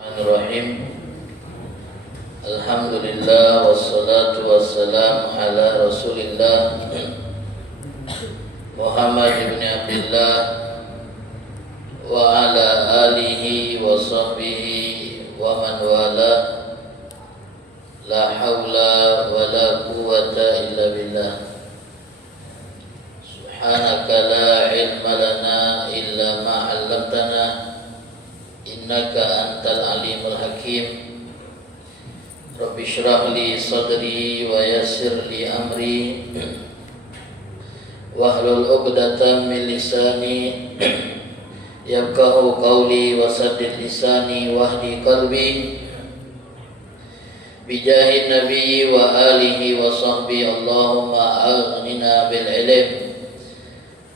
Bismillahirrahmanirrahim. Alhamdulillah wassalatu wassalamu ala Rasulillah Muhammad ibn Abdullah wa ala alihi wa sahbihi wa man wala. La hawla wa la quwwata illa billah. Subhanaka la ilma lana illa ma 'allamtana innaka antal alimul hakim. Rabbi shrah li sadri wa yassir li amri wahlul 'uqdatam min lisani yafqahu qawli wa saddid lisani wahdi qalbi bijahid nabiyyi wa alihi wa sahbihi. Allahumma aghnina bil ilm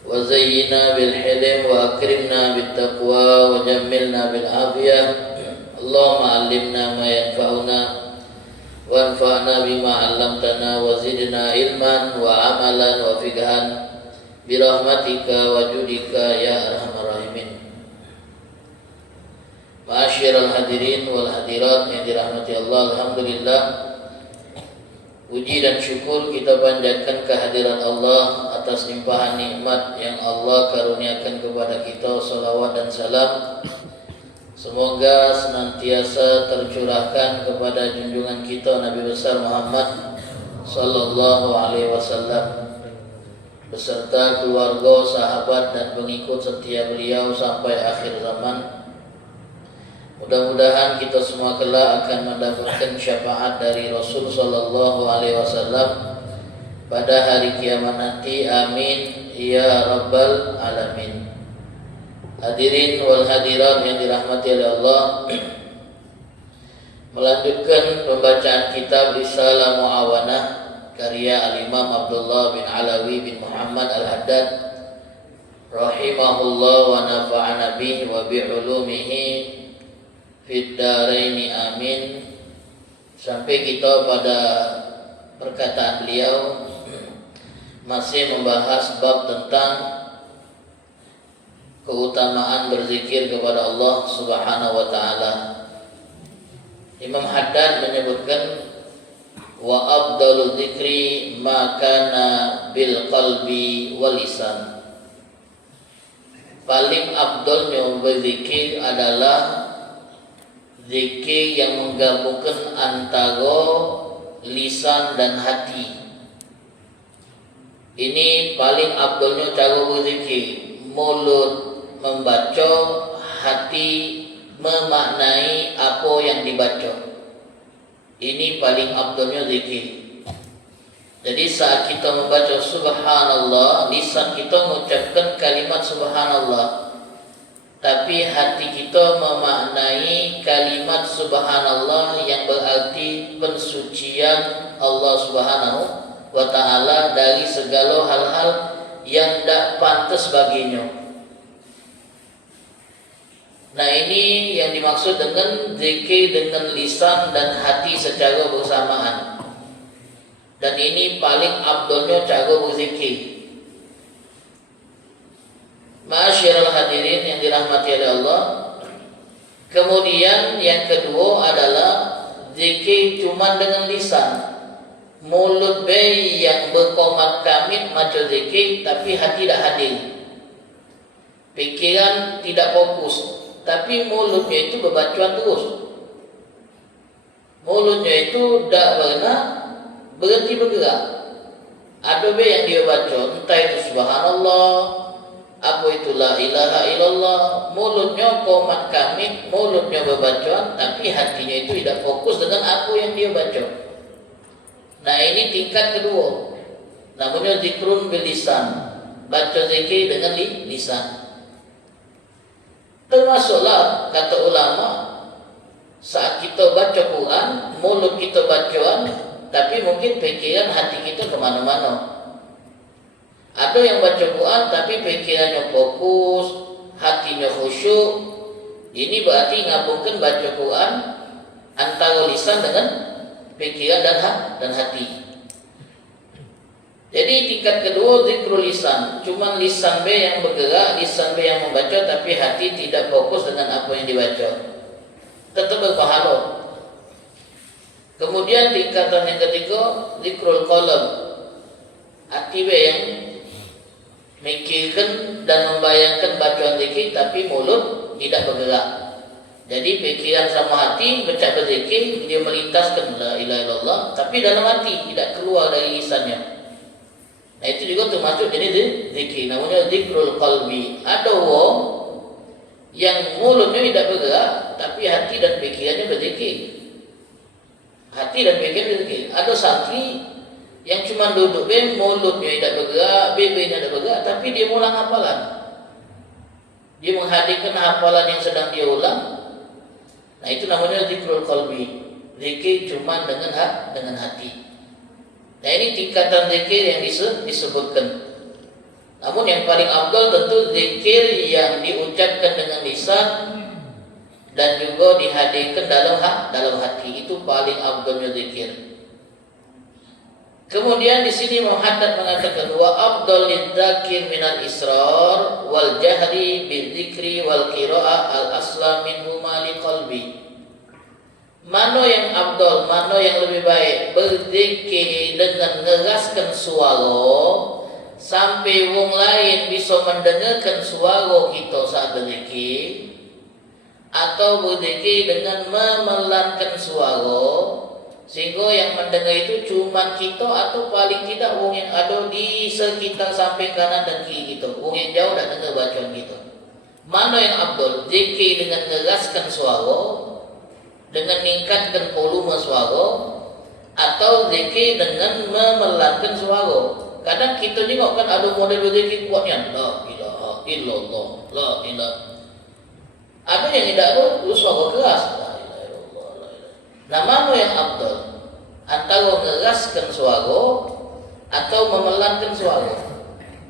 wa zayyina bil hilm wa akrimna bit taqwa wa jammilna bil afiyah. Allahumma 'allimna ma yanfa'una wa anfa'na bima 'allamtana wa zidna ilman wa amalan wa fiqhan bi rahmatika wa judika ya arhamar rahimin. Ma'asyiral hadirin wal hadirat yang dirahmati Allah, alhamdulillah, puji dan syukur kita panjatkan kehadiran Allah atas limpahan nikmat yang Allah karuniakan kepada kita. Salawat dan salam semoga senantiasa tercurahkan kepada junjungan kita Nabi besar Muhammad sallallahu alaihi wasallam beserta keluarga, sahabat dan pengikut setia beliau sampai akhir zaman. Mudah-mudahan kita semua kelak akan mendapatkan syafaat dari Rasul sallallahu alaihi wasallam pada hari kiamat nanti. Amin ya rabbal alamin. Hadirin wal hadirat yang dirahmati oleh Allah, melanjutkan pembacaan kitab Risalah Mu'awanah karya Al-Imam Abdullah bin Alawi bin Muhammad Al-Haddad rahimahullah wa nafa'ana bihi wa bi'ulumihi fid daraini amin, sampai kita pada perkataan beliau masih membahas bab tentang keutamaan berzikir kepada Allah Subhanahu wa taala. Imam Haddad menyebutkan wa afdalul dzikri ma kana bil qalbi wal lisan. Paling afdalnya berzikir adalah zikir yang menggabungkan antara lisan dan hati. Ini paling afdalnya cara berzikir. Mulut membaca, hati memaknai apa yang dibaca. Ini paling afdalnya zikir. Jadi saat kita membaca subhanallah, lisan kita mengucapkan kalimat subhanallah, tapi hati kita memaknai kalimat subhanallah yang berarti pensucian Allah Subhanahu wa ta'ala dari segala hal-hal yang tidak pantas baginya. Nah, ini yang dimaksud dengan zikir dengan lisan dan hati secara bersamaan. Dan ini paling afdalnya cara berzikir. Ma'asyiral hadirin yang dirahmati oleh Allah. Kemudian yang kedua adalah zikir cuma dengan lisan. Mulut bayi yang berkomat kamit maca zikir tapi hati tidak hadir. Pikiran tidak fokus, tapi mulutnya itu berbacuan terus. Mulutnya itu tidak pernah berhenti bergerak. Ada yang dia baca, entah itu subhanallah, apa itu la ilaha illallah, mulutnya komat kamit, mulutnya berbacuan, tapi hatinya itu tidak fokus dengan apa yang dia baca. Nah, ini tingkat kedua, namanya zikrun bil lisan, baca zikir dengan lisan. Termasuklah kata ulama, saat kita baca Quran, mulut kita bacaan, tapi mungkin pikiran hati kita kemana-mana. Ada yang baca Quran tapi pikirannya fokus, hatinya khusyuk. Ini berarti ngabungkan baca Quran antara lisan dengan pikiran dan hati. Jadi tingkat kedua zikrul lisan, cuma lisan B yang bergerak, lisan B yang membaca, tapi hati tidak fokus dengan apa yang dibaca. tetap berpahala. Kemudian tingkatan yang ketiga, zikrul qalb. Hati yang mikirkan dan membayangkan bacaan zikir tapi mulut tidak bergerak. Jadi pikiran sama hati baca berzikir, dia melintaskan la ilaha illallah, tapi dalam hati tidak keluar dari lisannya. Nah itu juga termasuk jadi zikir, namanya zikrul qalbi. Ada orang yang mulutnya tidak bergerak tapi hati dan pikirannya berzikir. Hati dan pikiran berzikir. Ada santri yang cuma duduk, mulutnya tidak bergerak, bibirnya tidak bergerak, tapi dia ulang hafalan. Dia menghadirkan hafalan yang sedang dia ulang. Nah itu namanya zikrul qalbi. Zikir cuma dengan hati. Nah ini tingkatan zikir yang disebutkan. Namun yang paling afdal tentu zikir yang diucapkan dengan lisan dan juga dihadirkan dalam hati, itu paling afdalnya zikir. Kemudian di sini Muhammad mengatakan wa afdal lidzakir minal israr wal jahri bidzikri wal qiraah al asla minhu mali qalbi. Mana yang afdal, mana yang lebih baik, berzikir dengan ngeraskan suara sampai wong lain bisa mendengarkan suara kita saat berzikir, atau berzikir dengan memelankan suara sehingga yang mendengar itu cuma kita atau paling tidak wong yang ada di sekitar samping kanan dan kiri kita, wong yang jauh tak dengar bacaan kita. Mana yang afdal, zikir dengan ngeraskan suara, dengan meningkatkan volume suara, atau zikir dengan memelankan suara? Kadang kita juga kan ada model berzikir kuatnya, la ilaha illallah, la ilaha. Ada yang tidak ada suara keras, la ilaha illallah, la ilaha. Nah mana yang afdal? Antara mengeraskan suara atau memelankan suara?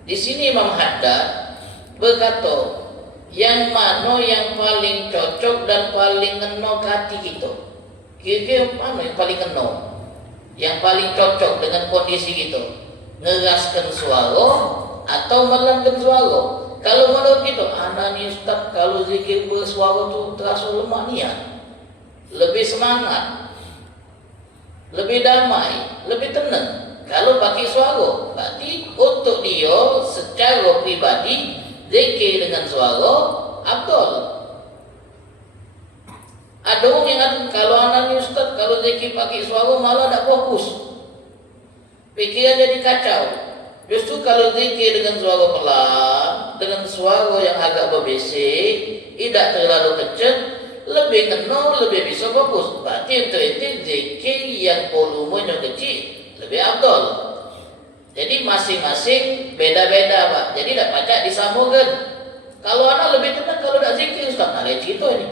Di sini Imam Haddad berkata, yang mana yang paling cocok dan paling ngena ke hati kita? Kira-kira mana yang paling ngena? Yang paling cocok dengan kondisi kita? Ngeraskan suara atau melankan suara? Kalau menurut kita, anak ni Ustaz, kalau zikir bersuara tu terasa lemah niat, lebih semangat, lebih damai, lebih tenang. Kalau pakai suara, berarti untuk dia secara pribadi zikir dengan suara afdal. Ada orang yang kata, kalau anak ni Ustaz, kalau zikir pakai suara malah tak fokus, pikiran jadi kacau. Justru kalau zikir dengan suara pelan, dengan suara yang agak berbisik, tidak terlalu kencang, lebih ngena, lebih bisa fokus. Berarti untuk itu zikir yang volumenya kecil lebih afdal. Jadi masing-masing beda-beda Pak. Jadi tak pacak disambungkan. Kalau anak lebih tenang kalau tak zikir, Ustaz, nah lain cerita ini.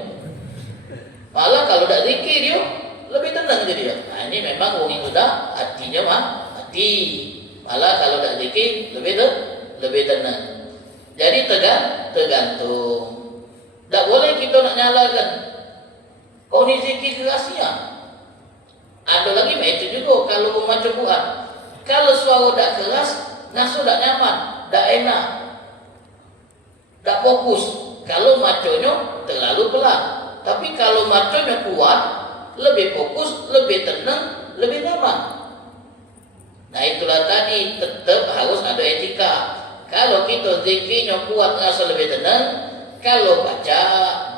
Malah kalau tak zikir dia lebih tenang jadi dia. Nah ini memang orang sudah hatinya hati. Malah kalau tak zikir lebih tenang. Jadi tergantung. Tak boleh kita nak nyalakan. Kau ni zikir kerasnya. Ada lagi itu juga kalau membaca Quran. Kalau suara tak keras, nafsu tak nyaman, tak enak, tak fokus. Kalau maconya terlalu pelan. Tapi kalau maconya kuat, lebih fokus, lebih tenang, lebih nyaman. Nah itulah tadi, tetap harus ada etika. Kalau kita zikirnya kuat, rasa lebih tenang. Kalau baca,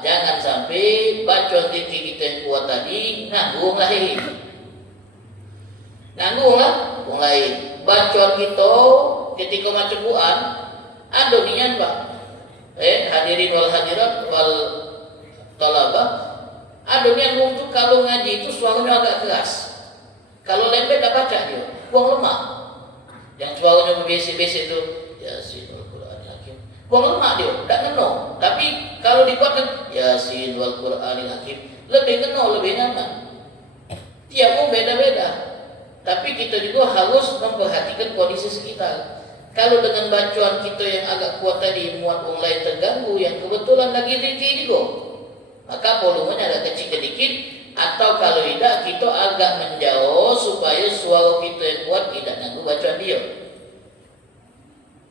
jangan sampai bacaan zikir kita yang kuat tadi nganggung lain. Nganggung lah orang lain. Bacaan kita ketika baca Quran ada niat Pak. Hadirin wal hadirat wal talabah, ada niat untuk kalau ngaji itu suaranya agak keras. Kalau lembek tak baca dia, buang lemak. Yang suaranya berbisik-bisik itu, Yasin wal Qur'anil Hakim. Buang lemak dia, tak ngeno. Tapi kalau dibuatkan Yasin wal Qur'anil Hakim, lebih ngeno, lebih nyaman. Tiap orang beda-beda. Tapi kita juga harus memperhatikan kondisi sekitar. Kalau dengan bacaan kita yang agak kuat tadi muat orang lain terganggu, yang kebetulan lagi zikir juga, maka volumenya agak kecil sedikit. Atau kalau tidak, kita agak menjauh supaya suara kita yang kuat tidak ganggu bacaan dia.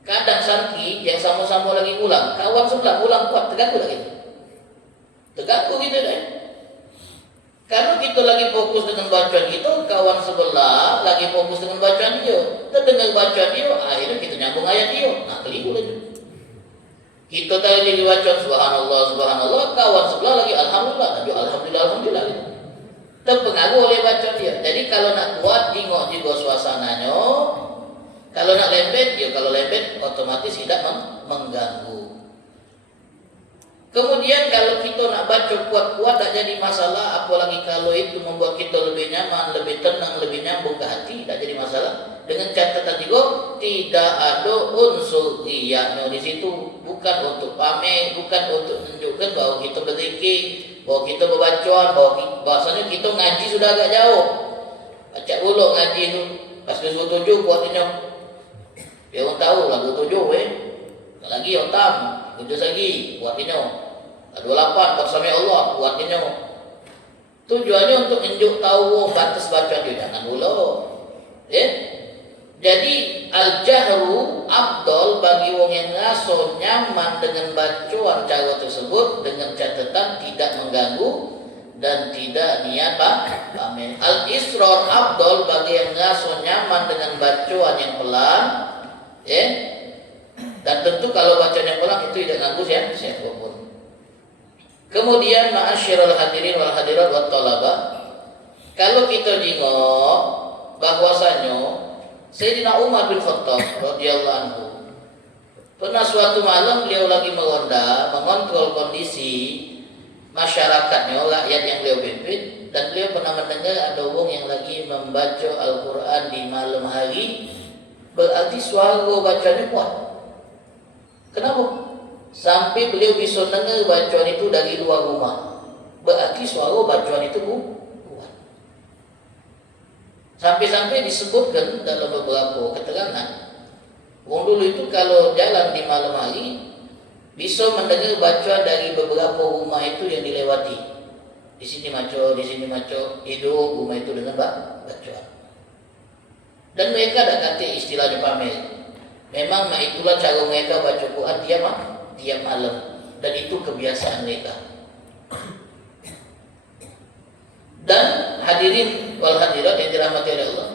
Kadang santri yang sama-sama lagi ulang, kawan sebelah ulang kuat, terganggu lagi. Terganggu gitu deh. Kalau kita lagi fokus dengan bacaan kita, kawan sebelah lagi fokus dengan bacaan dia. Kita dengar bacaan dia, akhirnya kita nyambung ayat dia. Nah, keliru lagi. Kita tadi bacaan subhanallah, subhanallah, kawan sebelah lagi alhamdulillah, alhamdulillah, alhamdulillah. Terpengaruh oleh bacaan dia. Jadi kalau nak kuat, tengok juga suasananya. Kalau nak lembet, ya kalau lembet otomatis tidak mengganggu. Kemudian kalau kita nak baca kuat-kuat tak jadi masalah, apalagi kalau itu membuat kita lebih nyaman, lebih tenang, lebih nyambung ke hati, tak jadi masalah. Dengan catatan juga tidak ada unsur riyanya di situ, bukan untuk pamer, bukan untuk menunjukkan bahwa kita berzikir, bahwa kita berbacaan, bahwasanya kita ngaji sudah agak jauh. Baca dulu ngaji itu, pas lagu 7 kuatnya. Ya orang tahu lagu 7 lagi otam, 7 lagi kuatnya. 28 bersama Allah kuatnya. Tujuannya untuk menunjuk tahu batas bacaan dia, jangan dulu. Jadi al-jahru afdal bagi wong yang ngaso nyaman dengan bacaan cara tersebut dengan catatan tidak mengganggu dan tidak niat pamer. Al-israr afdal bagi yang ngaso nyaman dengan bacaan yang pelan, dan tentu kalau bacaan yang pelan itu tidak ganggu siapapun. Kemudian ma'asyiral hadirin wal hadirat wat talaba, kalau kita jengok bahwasanya Sayyidina Umar bin Khattab radhiyallahu anhu pernah suatu malam beliau lagi meronda mengontrol kondisi masyarakatnya, rakyat yang beliau pimpin, dan beliau pernah mendengar ada orang yang lagi membaca Al-Quran di malam hari, berarti suara bacanya kuat. Kenapa? Sampai beliau bisa dengar bacaan itu dari luar rumah, berarti suara bacaan itu kuat. Sampai-sampai disebutkan dalam beberapa keterangan, orang dulu itu kalau jalan di malam hari bisa mendengar bacaan dari beberapa rumah itu yang dilewati. Di sini maco, hidup rumah itu dengan bacaan. Dan mereka ada kata istilahnya pamer. Memang itulah cara mereka baca Quran tiap malam, dan itu kebiasaan mereka. Dan hadirin wal hadirat yang dirahmati oleh Allah,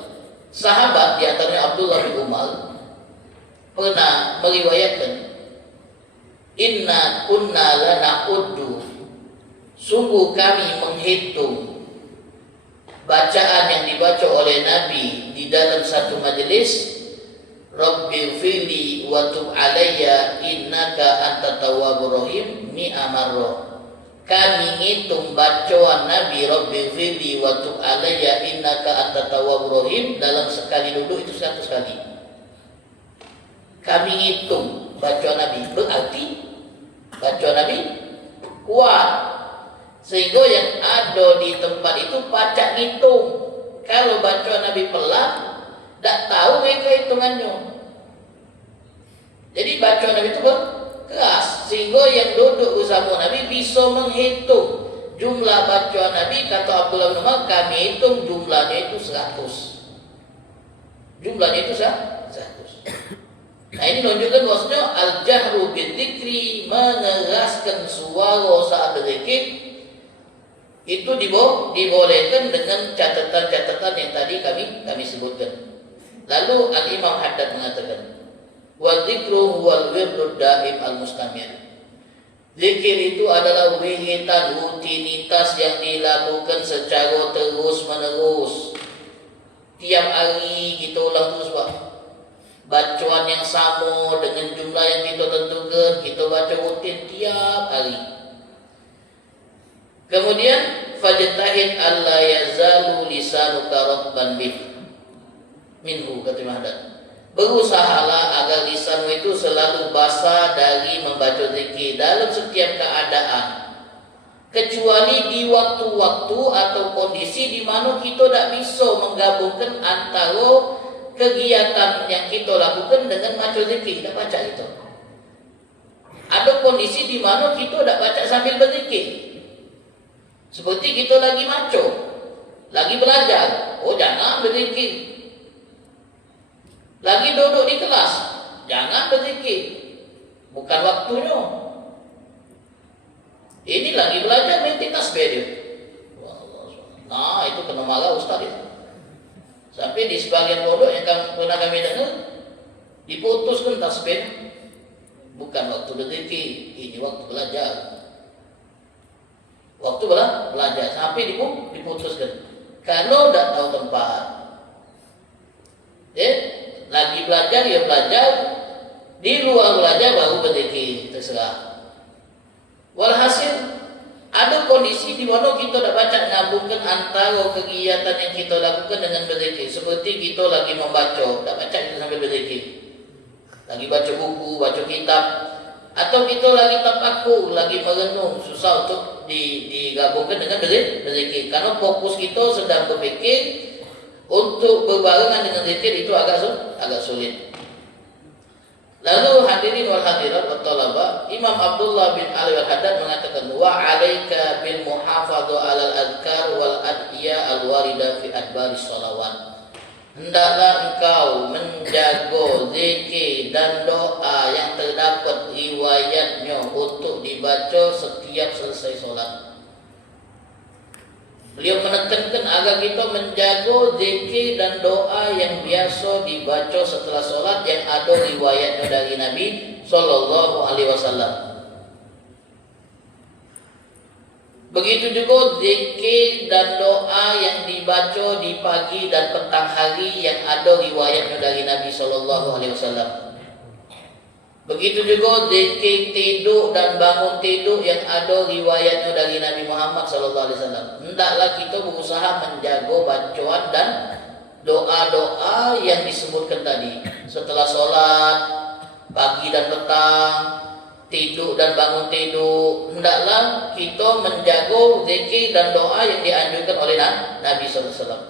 sahabat di antaranya Abdullah bin Umar pernah meriwayatkan, inna kunna lanaquddu, sungguh kami menghitung bacaan yang dibaca oleh Nabi di dalam satu majelis, Rabbighfirli wa tub alayya innaka antat tawwabur rahim mi'a marrah. Kami ngitung bacaan Nabi Rabbighfirli wa tub alayya innaka antat tawwabur rahim dalam sekali duduk itu 100 kali. Kami ngitung bacaan Nabi, berarti bacaan Nabi kuat, sehingga yang ada di tempat itu pacak ngitung. Kalau bacaan Nabi pelan, tak tahu mereka hitungannya. Jadi bacaan Nabi itu keras, sehingga yang duduk bersama Nabi bisa menghitung jumlah bacaan Nabi. Kata Abdullah bin Umar, kami hitung jumlahnya itu 100. Jumlahnya itu 100. Nah, ini menunjukkan bahwasanya al-jahru bidzikri, mengeraskan suara saat berzikir, itu dibolehkan dengan catatan-catatan yang tadi kami sebutkan. Lalu Al-Imam Haddad mengatakan, wa dzikru huwal wirdud daim al-mustamir. Zikir itu adalah wiritan, rutinitas yang dilakukan secara terus-menerus. Tiap hari kita ulang terus, Pak. Bacaan yang sama dengan jumlah yang kita tentukan, kita baca rutin tiap hari. Kemudian fajtahid alla yazalu lisanuka ratban minhu, kata Imam Haddad. Berusahalah agar lisanmu itu selalu basah dari membaca zikir dalam setiap keadaan, kecuali di waktu-waktu atau kondisi di mana kita tak bisa menggabungkan antara kegiatan yang kita lakukan dengan baca zikir, tak baca itu. Ada kondisi di mana kita tak baca sambil berzikir. Seperti kita lagi maco, lagi belajar, jangan berzikir. Lagi duduk di kelas, jangan berzikir, bukan waktunya. Ini lagi belajar, minta tasbih dia. itu kena marah ustaz itu. Sampai di sebagian pondok yang pernah kami dengar, diputuskan tasbih, bukan waktu rezeki, ini waktu belajar. Waktu belajar, sampai diputuskan. Kalau tidak tahu tempat, lagi belajar ya belajar, di luar belajar baru rezeki, terserah. Walhasil ada kondisi di mana kita tidak baca ngabungkan antara kegiatan yang kita lakukan dengan berzikir. Seperti kita lagi membaca, tak baca kita sambil berzikir. Lagi baca buku, baca kitab, atau kita lagi tafakur, lagi merenung, susah untuk digabungkan dengan berzikir. Karena fokus kita sedang berfikir, untuk berbarengan dengan zikir itu agak sulit. Lalu hadirin wal hadirat wa talaba, Imam Abdullah bin Ali al-Haddad mengatakan, wa 'alaika bil muhafadha 'alal adhkar wal ad'iya al-warida fi adbaris shalawat. Hendaklah engkau menjaga zikir dan doa yang terdapat riwayatnya untuk dibaca setiap selesai solat. Beliau menekankan agar kita menjaga zikir dan doa yang biasa dibaca setelah solat yang ada riwayatnya dari Nabi Sallallahu Alaihi Wasallam. Begitu juga zikir dan doa yang dibaca di pagi dan petang hari yang ada riwayatnya dari Nabi Sallallahu Alaihi Wasallam. Begitu juga zikir tidur dan bangun tidur yang ada riwayatnya dari Nabi Muhammad sallallahu alaihi wasallam. Hendaklah kita berusaha menjaga bacaan dan doa-doa yang disebutkan tadi. Setelah sholat, pagi dan petang, tidur dan bangun tidur, hendaklah kita menjaga zikir dan doa yang dianjurkan oleh Nabi sallallahu alaihi wasallam.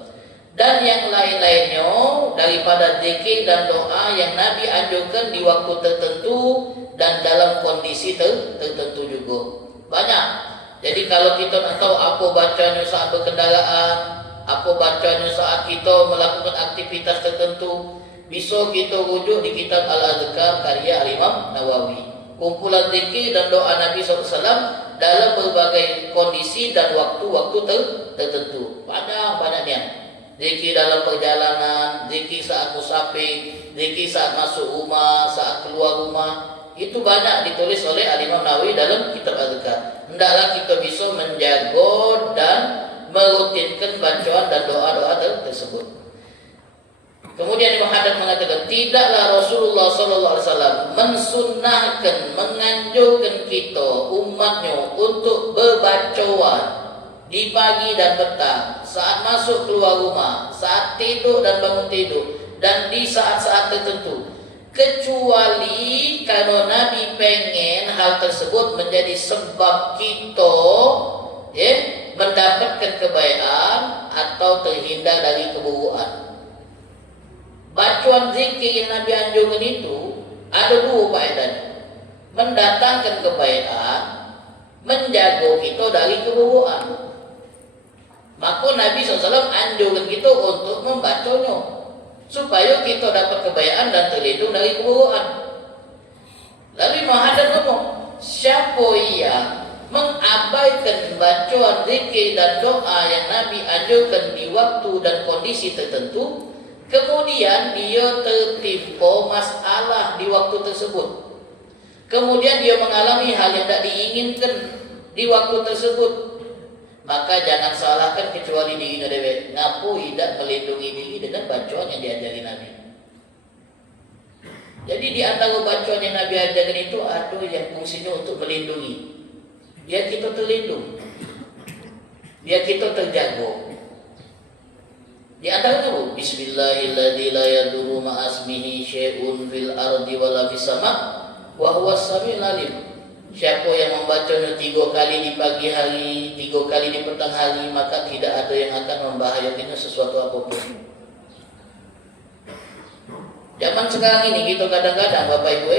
Dan yang lain-lainnya daripada zikir dan doa yang Nabi anjurkan di waktu tertentu dan dalam kondisi tertentu juga. Banyak. Jadi kalau kita nak tahu apa bacanya saat berkendaraan, apa bacanya saat kita melakukan aktivitas tertentu, bisa kita rujuk di kitab Al-Adhkar karya Al-Imam Nawawi. Kumpulan zikir dan doa Nabi SAW dalam berbagai kondisi dan waktu-waktu tertentu. Banyaknya. Zikir dalam perjalanan, zikir saat musafir, zikir saat masuk rumah, saat keluar rumah. Itu banyak ditulis oleh Al-Imam Nawawi dalam kitab Al-Adhkar. Hendaklah kita bisa menjaga dan merutinkan bacaan dan doa-doa tersebut. Kemudian Imam Haddad mengatakan, tidaklah Rasulullah SAW mensunnahkan, menganjurkan kita, umatnya untuk berbacaan di pagi dan petang, saat masuk keluar rumah, saat tidur dan bangun tidur, dan di saat-saat tertentu, kecuali kalau Nabi pengen hal tersebut menjadi sebab kita mendapatkan kebaikan atau terhindar dari keburukan. Bacaan zikir yang Nabi anjurkan itu ada dua faedahnya: mendatangkan kebaikan, menjaga kita dari keburukan. Maka Nabi SAW anjurkan kita untuk membacanya supaya kita dapat kebaikan dan terlindung dari keburukan. Lalu Imam Haddad ngomong, siapa yang mengabaikan bacaan zikir dan doa yang Nabi anjurkan di waktu dan kondisi tertentu, kemudian dia tertimpa masalah di waktu tersebut, kemudian dia mengalami hal yang tidak diinginkan di waktu tersebut, maka jangan salahkan kecuali diri dewe. Ngapu tidak melindungi diri dengan bacaan yang diajari Nabi. Jadi di antara bacaan yang Nabi ajarkan itu ada yang fungsinya untuk melindungi, biar kita terlindung, biar kita terjaga. Di antaranya bu, Bismillahilladzi la yadurru ma'asmihi syai'un fil ardi wala fis sama' wa huwas samiul alim. Siapa yang membacanya 3 kali di pagi hari, 3 kali di petang hari, maka tidak ada yang akan membahayakannya sesuatu apapun. Zaman sekarang ini kita kadang-kadang Bapak Ibu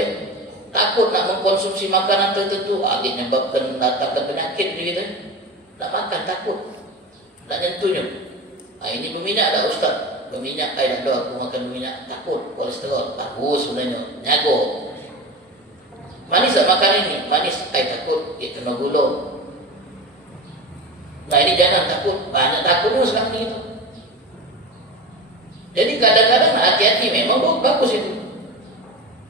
takut nak mengkonsumsi makanan tertentu, menyebabkan datangkan penyakit begitu. Tak makan takut, tak nyentuhnya. Nah, ini berminyak tak Ustaz? Berminyak, tak ada aku makan berminyak, takut kolesterol, bagus sebenarnya, nyago. Manis tak makan ini? Manis, takut, dia kena gula. Nah ini jangan takut, banyak takut sekarang ni kita. Jadi kadang-kadang hati-hati, memang bagus itu.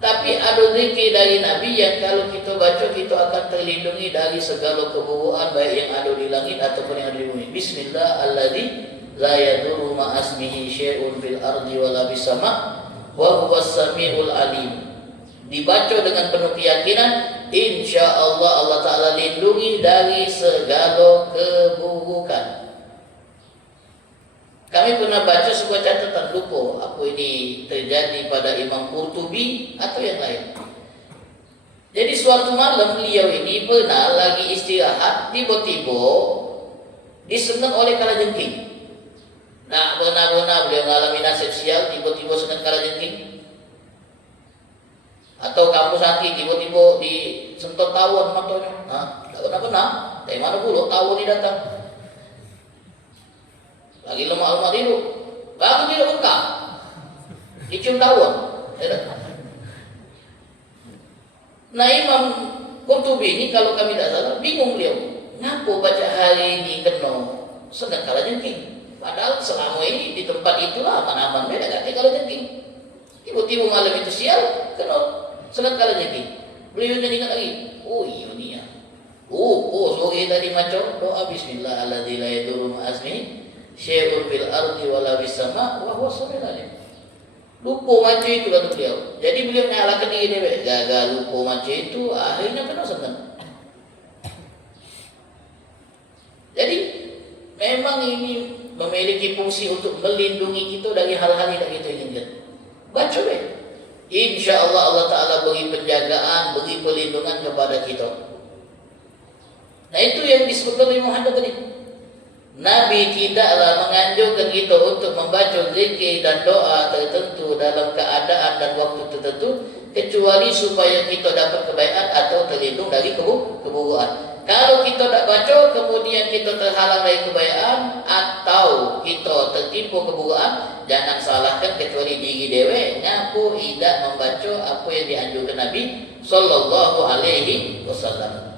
Tapi ada zikir dari Nabi yang kalau kita baca kita akan terlindungi dari segala keburukan baik yang ada di langit ataupun yang ada di bumi. Bismillah alladzi la yadurru ma asmihi syai'un fil ardi wala bis sama' wa huwas samiul alim. Dibaca dengan penuh keyakinan, insyaallah Allah Taala lindungi dari segala keburukan. Kami pernah baca sebuah catatan, lupa apa ini terjadi pada Imam Qurtubi atau yang lain. Jadi suatu malam beliau ini pernah lagi istirahat, tiba-tiba disengat oleh kalajengking. Nah, benar-benar beliau mengalami nasib sial, tiba-tiba sengat kalajengking. Atau kampus hati tiba-tiba disentot tawon matanya. Nah, tak benar-benar. Dari mana pula tawon ini datang? Lagi lemah-lemah tidur, bangun tidak bengkak, dicium tawon. Nah, Imam Qurtubi ini kalau kami tidak salah bingung beliau, ngapa baca hari ini kena sengat kalajengking? Padahal selama ini di tempat itulah aman-aman, beda kata kalajengking. Tiba-tiba malam itu sial kena sengat kalajengking. Beliau ingat lagi, oh iya ni ya. Sore tadi macam doa Bismillah alladzi la yadurru ma asmihi syai'un fil ardi wala bis sama' wa huwa samiul alim. Lupa macam itu kata beliau. Jadi beliau menyalahkan diri dia, gagal lupa macam itu, akhirnya kena sengat. Jadi memang ini memiliki fungsi untuk melindungi kita dari hal-hal yang tidak kita inginkan. Baca deh. InsyaAllah Allah Ta'ala beri penjagaan, beri perlindungan kepada kita. Nah, itu yang disebutkan oleh Muhammad tadi. Nabi tidaklah menganjurkan kita untuk membaca zikir dan doa tertentu dalam keadaan dan waktu tertentu kecuali supaya kita dapat kebaikan atau terlindung dari keburukan. Kalau kita tak baca kemudian kita terhalang dari kebaikan atau kita tertipu keburukan, jangan salahkan kecuali diri dewe ngaku tidak membaca apa yang dianjurkan Nabi sallallahu alaihi wasallam.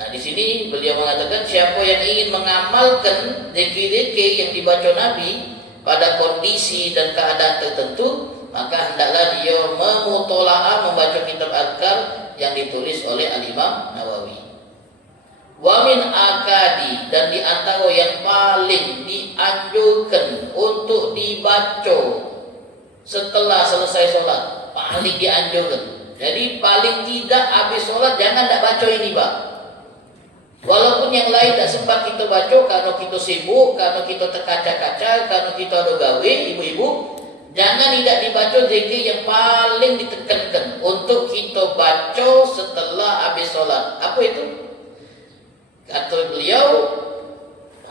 Nah, di sini beliau mengatakan siapa yang ingin mengamalkan zikir-zikir yang dibaca Nabi pada kondisi dan keadaan tertentu, maka hendaklah dia memutola'ah membaca kitab Adhkar yang ditulis oleh Al-Imam Nawawi. Wa min akadi, dan di antara yang paling dianjurkan untuk dibaca setelah selesai sholat, paling dianjurkan. Jadi paling tidak habis sholat jangan tak baca ini, Pak. Walaupun yang lain tak sempat kita baca karena kita sibuk, karena kita terkaca-kaca, karena kita ada gawe, ibu-ibu, jangan tidak dibaca zikir yang paling ditekankan untuk kita baca setelah habis sholat. Apa itu? Kata beliau,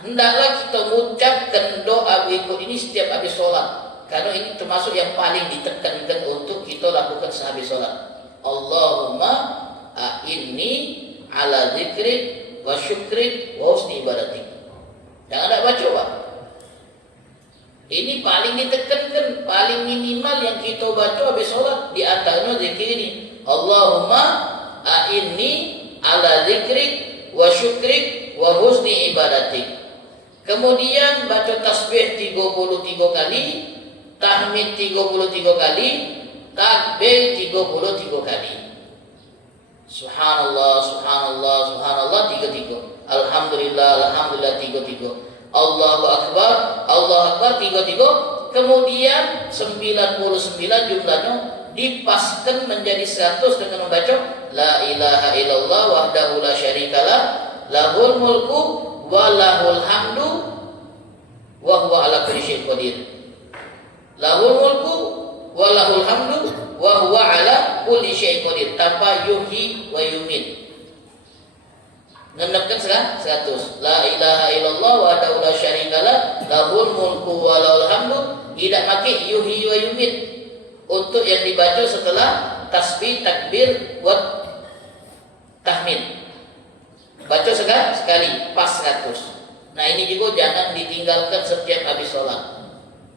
hendaklah kita mengucapkan doa berikut ini setiap habis sholat, karena ini termasuk yang paling ditekankan untuk kita lakukan sehabis sholat. Allahumma a'inni ala zikrik wa syukrik wa husni ibadatik. Jangan tak baca, Pak. Ini paling ditekankan, paling minimal yang kita baca habis sholat. Di antaranya zikir ini, Allahumma a'inni ala zikrik wa syukrik wa husni ibadatik. Kemudian baca tasbih 33 kali, tahmid 33 kali, takbir 33 kali. Subhanallah, subhanallah, subhanallah 33. Alhamdulillah, alhamdulillah 33. Allahu akbar, Allahu akbar 33. Kemudian 99 jumlahnya dipaskan menjadi 100 dengan membaca la ilaha illallah wahdahu la syarikalah lahul mulku wa lahul hamdu wa huwa ala kulli syai'in qadir. Lahul mulku wa lahul hamdu wa huwa ala kulli syai'in qadir, tanpa yuhyi wa yumit. Mengenapkan 100. La ilaha illallah wahdahu la syarikalah lahul mulku wa lahul hamdu, tidak pakai yuhyi wa yumit untuk yang dibaca setelah tasbih, takbir, wa tahmid. Baca sekali pas 100. Nah, ini juga jangan ditinggalkan setiap habis sholat.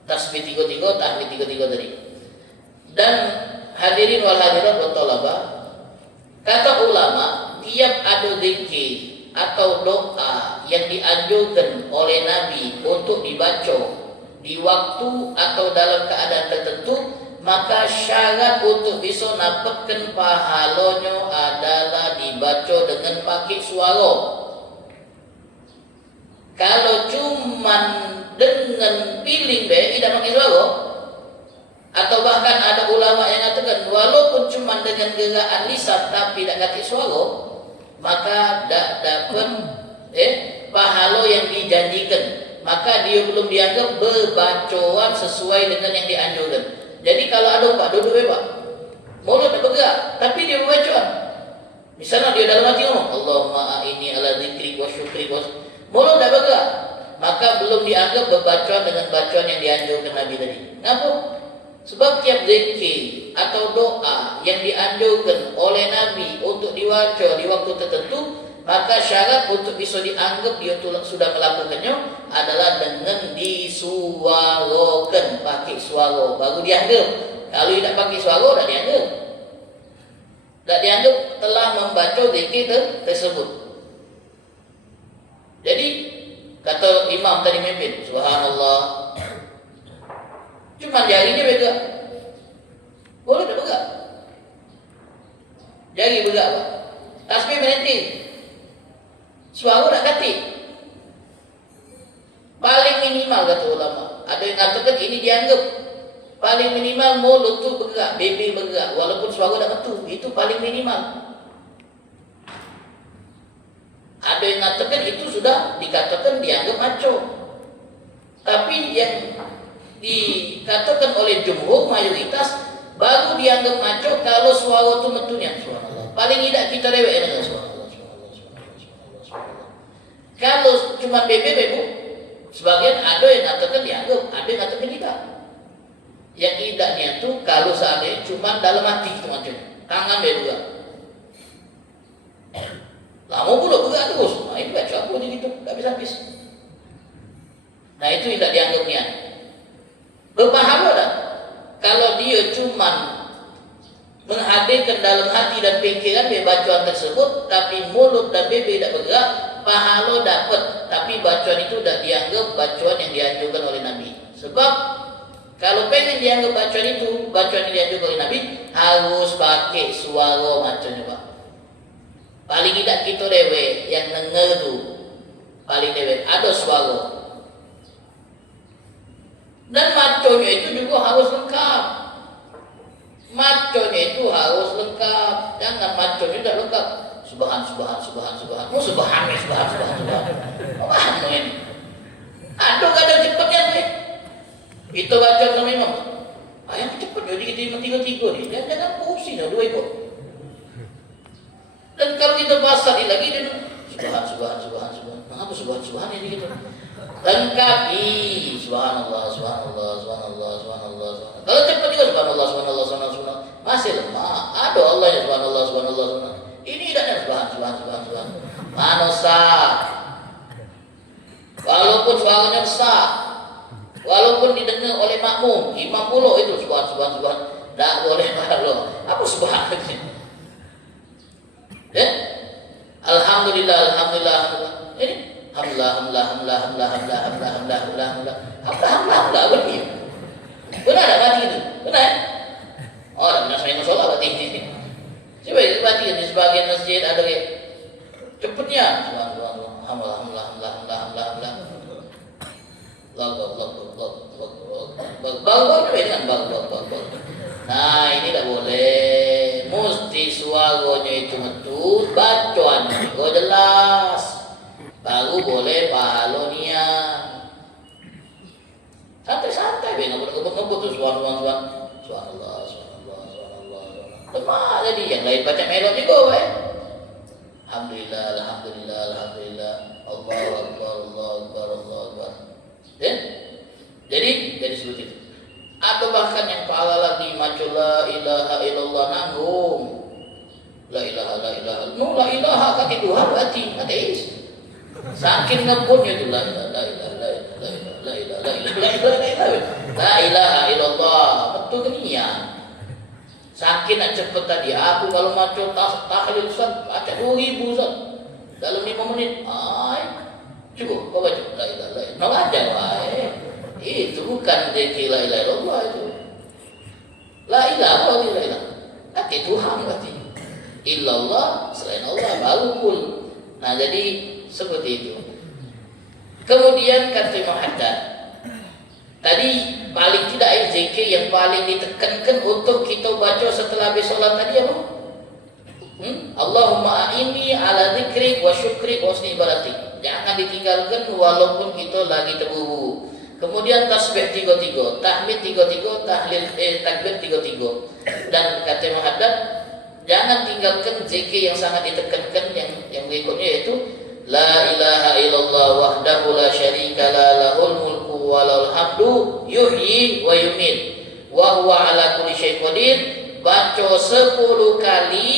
Tasbih 33, tahmid 33 tadi. Dan hadirin wal hadirat wa talabah, kata ulama, tiap ada zikir atau doa yang dianjurkan oleh Nabi untuk dibaca di waktu atau dalam keadaan tertentu, maka syarat untuk bisa dapatkan pahalanya adalah dibaca dengan pakai suara. Kalau cuman dengan feeling tidak pakai suara, atau bahkan ada ulama yang mengatakan walaupun cuman dengan gerakan lisan tapi tidak pakai suara, maka tidak dapat pahala yang dijanjikan. Maka dia belum dianggap berbacaan sesuai dengan yang dianjurkan. Jadi kalau ada Pak duduk Pak, mulut tak bergerak, tapi dia berbacaan. Misalnya dia dalam hati ngomong, Allahumma ini ala zikri wa syukri wa, mulut tak bergerak, maka belum dianggap berbacaan dengan bacaan yang dianjurkan Nabi tadi. Kenapa? Sebab tiap zikir atau doa yang dianjurkan oleh Nabi untuk dibaca di waktu tertentu, maka syarat untuk bisa dianggap dia sudah melakukannya adalah dengan disuarakan, pakai suara baru dianggap. Kalau tidak pakai suara tak dianggap. Tak dianggap telah membaca zikir tersebut. Jadi kata imam tadi memimpin, subhanallah, cuma jarinya bergerak. Boleh tak bergerak? Jari bergerak Pak. Tasbih berhenti. Suara tak katik. Paling minimal kata ulama, ada yang katakan ini dianggap paling minimal mulut tu bergerak, bibir bergerak, walaupun suara tak ketu, itu paling minimal. Ada yang katakan itu sudah dikatakan dianggap maco. Tapi yang dikatakan oleh jumhur mayoritas baru dianggap maco kalau suara tu metunya. Paling tidak kita rewek dengan suara. Kalau cuma BB, sebagian ada yang katakan dianggap, ada yang katakan tidak. Yang tidaknya itu kalau seandainya cuma dalam hati itu macam tangan juga. Lama pula bergerak terus. Nah itu baca apa ni gitu, tak habis-habis. Nah itu tidak dianggap niat. Berpahala tak? Kalau dia cuma menghadirkan dalam hati dan pikiran dia bacaan tersebut, tapi mulut dan bibir tidak bergerak, pahala dapat, tapi bacaan itu tidak dianggap bacaan yang dianjurkan oleh Nabi. Sebab kalau pengen dianggap bacaan itu, bacaan yang dianjurkan oleh Nabi, harus pakai suara macamnya Pak. Paling tidak kita dewe yang dengar tu, paling dewe ada suara. Dan macamnya itu juga harus lengkap. Macamnya itu harus lengkap. Jangan macamnya tidak lengkap. Subhan. Oh subhan. Apa ini? Aduh kadang cepatnya nih. Itu baca sama imam. Yang cepat jadi kita tiga-tiga nih. Jangan pusing dah dua ikut. Dan kalau kita bahas lagi dia subhan. Mengapa subhan ini gitu? Lengkapi subhanallah. Kalau cepat juga subhanallah. Masih lemah. Ada Allah ya subhanallah. Ini tidak ada subhan. Manusia. Walaupun suaranya besar, walaupun didengar oleh makmum, imam pula itu subhan. Tak boleh kalau apa subhan ini? Alhamdulillah. Ini alhamdulillah. Begitu. Benar tak mati itu? Benar? Oh, tak benar saya musola berarti ini. Coba mati di sebagian masjid ada kayak cepatnya. Alhamdulillah. Nah ini tak boleh. Mesti suaranya itu betul, bacaannya juga jelas. Baru boleh pahala niat. Santai-santai, nggak boleh ngebut-ngebut tuh subhanallah. Lemah jadi yang lain baca melodi juga, Alhamdulillah. Allahu Akbar. Jadi seperti itu. Atau bahkan yang pahala lagi macam la ilaha illallah nanggung. La ilaha kaki Tuhan berarti ateis. Saking ngebutnya itu la ilaha illallah betul kenian. Saking nak cepet tadi aku kalau macam tahlil Ustaz baca 2000 Ustaz dalam 5 menit. Cukup kau baca la ilaha illallah. Nak aja itu bukan zikir la ilaha illallah itu. La ilaha illallah. Arti Tuhan berarti. Illallah selain Allah baru kul. Nah, jadi seperti itu. Kemudian kata Imam Haddad, tadi paling tidak zikir yang paling ditekankan untuk kita baca setelah habis solat tadi apa? Allahumma a'inni ala dzikri wa syukri wa husni ibadati. Jangan ditinggalkan walaupun kita lagi terburu. Kemudian tasbih 3-3, tahmid 3-3, tahlil takbir 3-3. Dan kata Imam Haddad, jangan tinggalkan zikir yang sangat ditekankan yang berikutnya, yaitu la ilaha illallah wahdahu la syarika la lahul mulku wa lahul hamdu yuhyi wa yumiit wa huwa ala kulli syai'in qadir. Baca 10 kali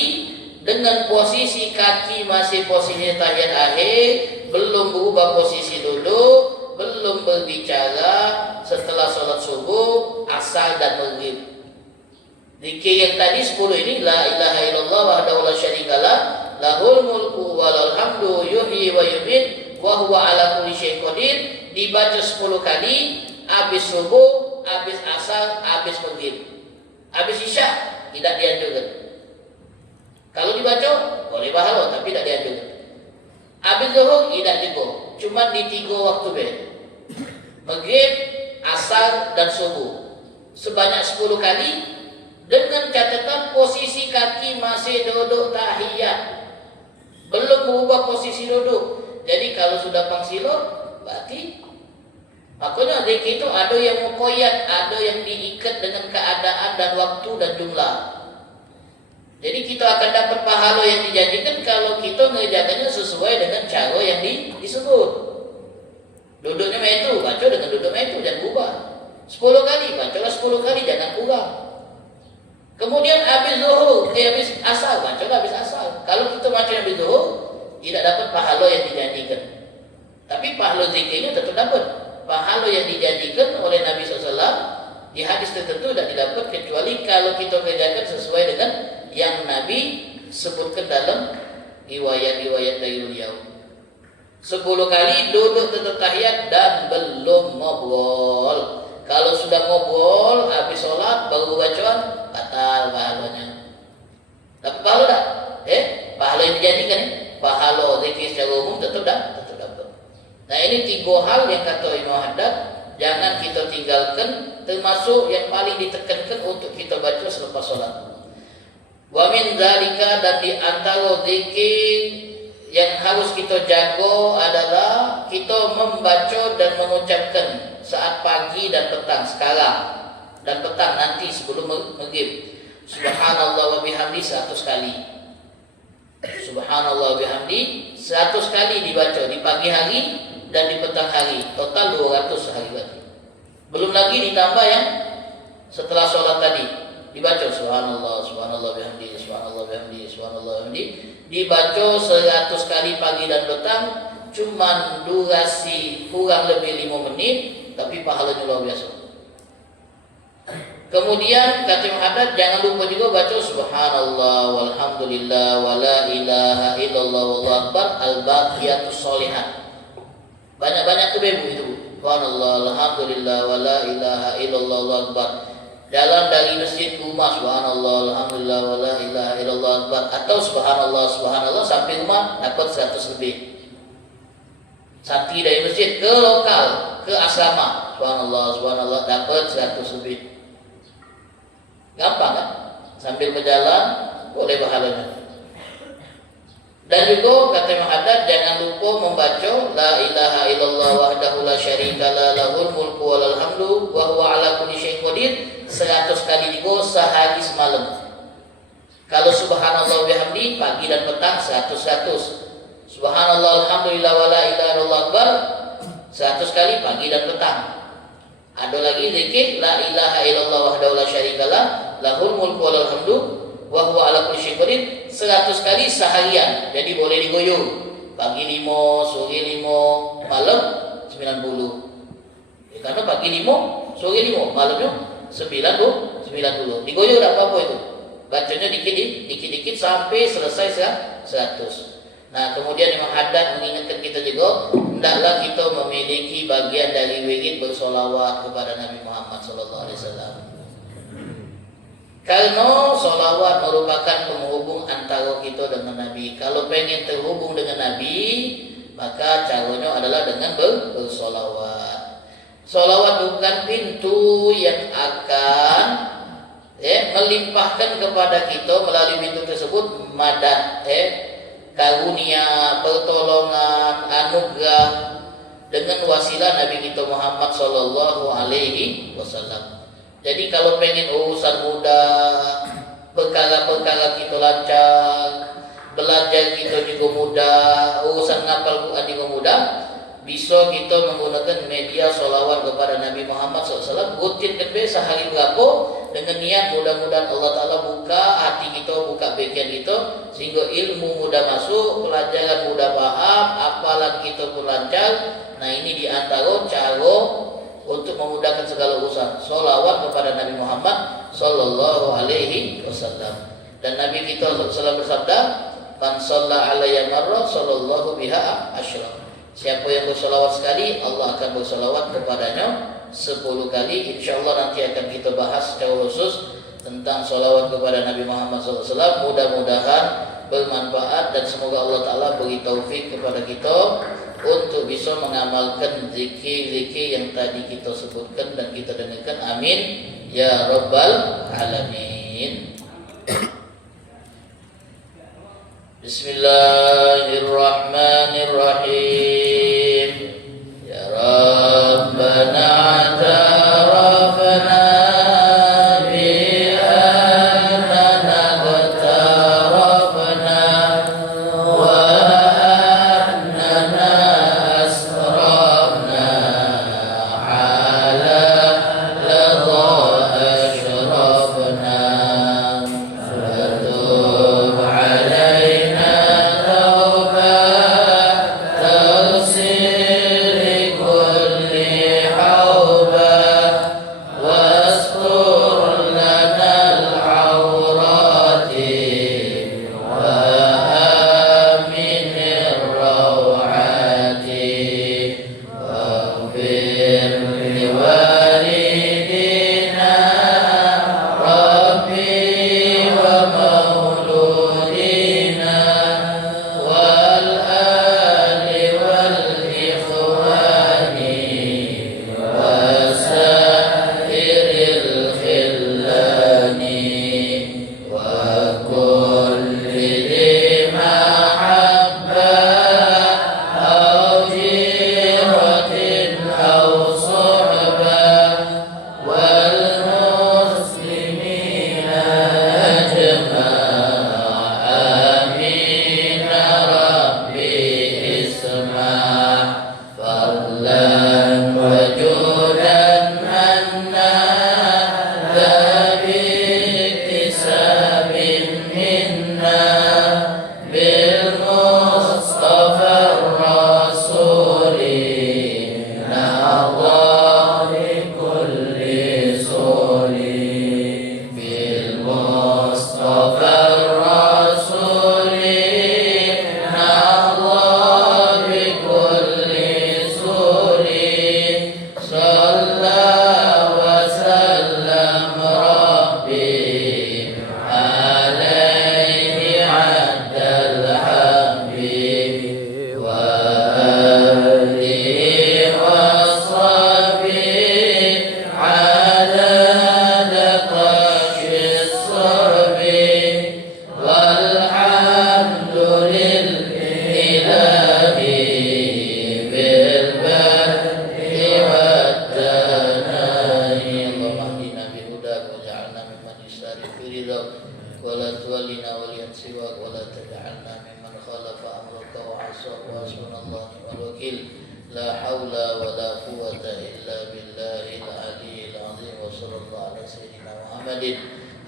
dengan posisi kaki masih posisi tahiyat akhir, belum berubah posisi duduk, belum berbicara setelah sholat subuh, asar dan maghrib. Zikir yang tadi 10 ini, la ilaha illallah wahdahu la syarikalah lahul mulku wa lahul hamdu yuhyi wa yumiit wa huwa ala kulli syai'in qadir, dibaca 10 kali habis subuh, habis asar, habis maghrib. Habis isya tidak dianjurkan. Kalau dibaca boleh pahala tapi tidak dianjurkan. Habis zuhur tidak juga, cuma di 3 waktu be. Maghrib, asar dan subuh. Sebanyak 10 kali dengan catatan posisi kaki masih duduk tahiyat, belum berubah posisi duduk. Jadi kalau sudah pangsilor berarti makanya zikir itu ada yang muqayyad, ada yang diikat dengan keadaan dan waktu dan jumlah. Jadi kita akan dapat pahala yang dijanjikan kalau kita mengerjakannya sesuai dengan cara yang disebut. Duduknya itu, baca dengan duduknya itu, jangan ubah. 10 kali, bacalah 10 kali, jangan ubah. Kemudian habis zuhur, habis asar, bacalah habis asar. Kalau kita baca habis zuhur, tidak dapat pahala yang dijanjikan. Tapi pahala zikirnya tetap dapat. Pahala yang dijanjikan oleh Nabi SAW di hadis tertentu tidak didapat kecuali kalau kita kerjakan sesuai dengan yang Nabi sebutkan dalam riwayat-riwayat dari beliau. 10 kali duduk tetap tahiyat dan belum ngobrol. Kalau sudah ngobrol habis sholat baru bacaan, batal pahalanya. Dapat pahala tak? Pahala yang dijanjikan pahala zikir secara umum tetap dapat. Nah, ini 3 hal yang kata Imam Haddad jangan kita tinggalkan, termasuk yang paling ditekankan untuk kita baca selepas sholat. Wa min dzalika, dan di antara zikir yang harus kita jaga adalah kita membaca dan mengucapkan saat pagi dan petang, sekarang dan petang nanti sebelum maghrib. Subhanallah wa bihamdi 100 kali. Subhanallah wa bihamdi 100 kali dibaca di pagi hari dan di petang hari, total 200 sehari berarti. Belum lagi ditambah yang setelah sholat tadi dibaca subhanallah, subhanallah bihamdi, subhanallah bihamdi, subhanallah bihamdi, dibaca 100 kali pagi dan petang, cuman durasi kurang lebih 5 menit, tapi pahalanya luar biasa. Kemudian kata Imam Haddad, jangan lupa juga baca subhanallah walhamdulillah wala ilaha illallah wallahu akbar al-baqiyatus sholihat. Banyak-banyak ke bebu itu. Subhanallah alhamdulillah wala ilaha illallah wallahu akbar. Jalan dari masjid ke rumah subhanallah alhamdulillah wala ilaha illallah akbar, atau subhanallah subhanallah sampai rumah dapat 100 lebih. Sampai dari masjid ke lokal, ke asrama, subhanallah subhanallah dapat 100 lebih. Gampang kan? Sambil berjalan boleh pahalanya. Dan juga kata Imam Haddad, jangan lupa membaca la ilaha illallah wahdahu la syarikalah lahul mulku wa lahul hamdu wa huwa ala kulli syai'in qadir 100 kali juga sehari semalam. Kalau subhanallah bihamdi pagi dan petang 100. Subhanallah alhamdulillah wa la ilaha illallah akbar 100 kali pagi dan petang. Ada lagi zikir la ilaha illallah wahdahu la syarikalah lahul mulku wa lahul hamdu wa huwa ala kulli syai'in qadir 100 kali seharian. Jadi boleh digoyong. Pagi 5, sore 5, malam 90. Karena pagi 5, sore 5, malamnya 90. Digoyong tak apa-apa itu. Bacanya dikit-dikit sampai selesai 100. Nah, kemudian Imam Haddad mengingatkan kita juga hendaklah kita memiliki bagian dari wirid bersolawat kepada Nabi Muhammad SAW. Karena solawat merupakan penghubung antara kita dengan Nabi. Kalau pengen terhubung dengan Nabi, maka caranya adalah dengan bersolawat. Solawat bukan pintu yang akan melimpahkan kepada kita melalui pintu tersebut madad, karunia, pertolongan, anugerah dengan wasilah Nabi kita Muhammad SAW. Jadi kalau pengen urusan mudah, perkara-perkara kita lancar, belajar kita juga mudah, urusan ngapal Quran juga mudah, bisa kita menggunakan media solawat kepada Nabi Muhammad SAW. Rutinkan sehari berapa dengan niat mudah-mudahan Allah Ta'ala buka hati kita, buka pikiran kita, sehingga ilmu mudah masuk, pelajaran mudah paham, apalan kita pun lancar. Nah, ini diantara cara untuk memudahkan segala urusan, solawat kepada Nabi Muhammad Sallallahu Alaihi Wasallam. Dan Nabi kita SAW bersabda, "Man shalla alayya marrah, sallallahu biha asyra." Siapa yang bersolawat sekali, Allah akan bersolawat kepadanya 10 kali. InsyaAllah nanti akan kita bahas secara khusus tentang solawat kepada Nabi Muhammad SAW. Mudah-mudahan bermanfaat dan semoga Allah Ta'ala beri taufik kepada kita untuk bisa mengamalkan zikir-zikir yang tadi kita sebutkan dan kita dengarkan. Amin ya rabbal alamin. Bismillahirrahmanirrahim. Ya Rabbana atarafna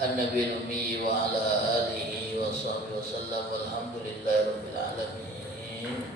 النبي الأمي وعلى آله وصحبه وسلم والحمد لله رب العالمين.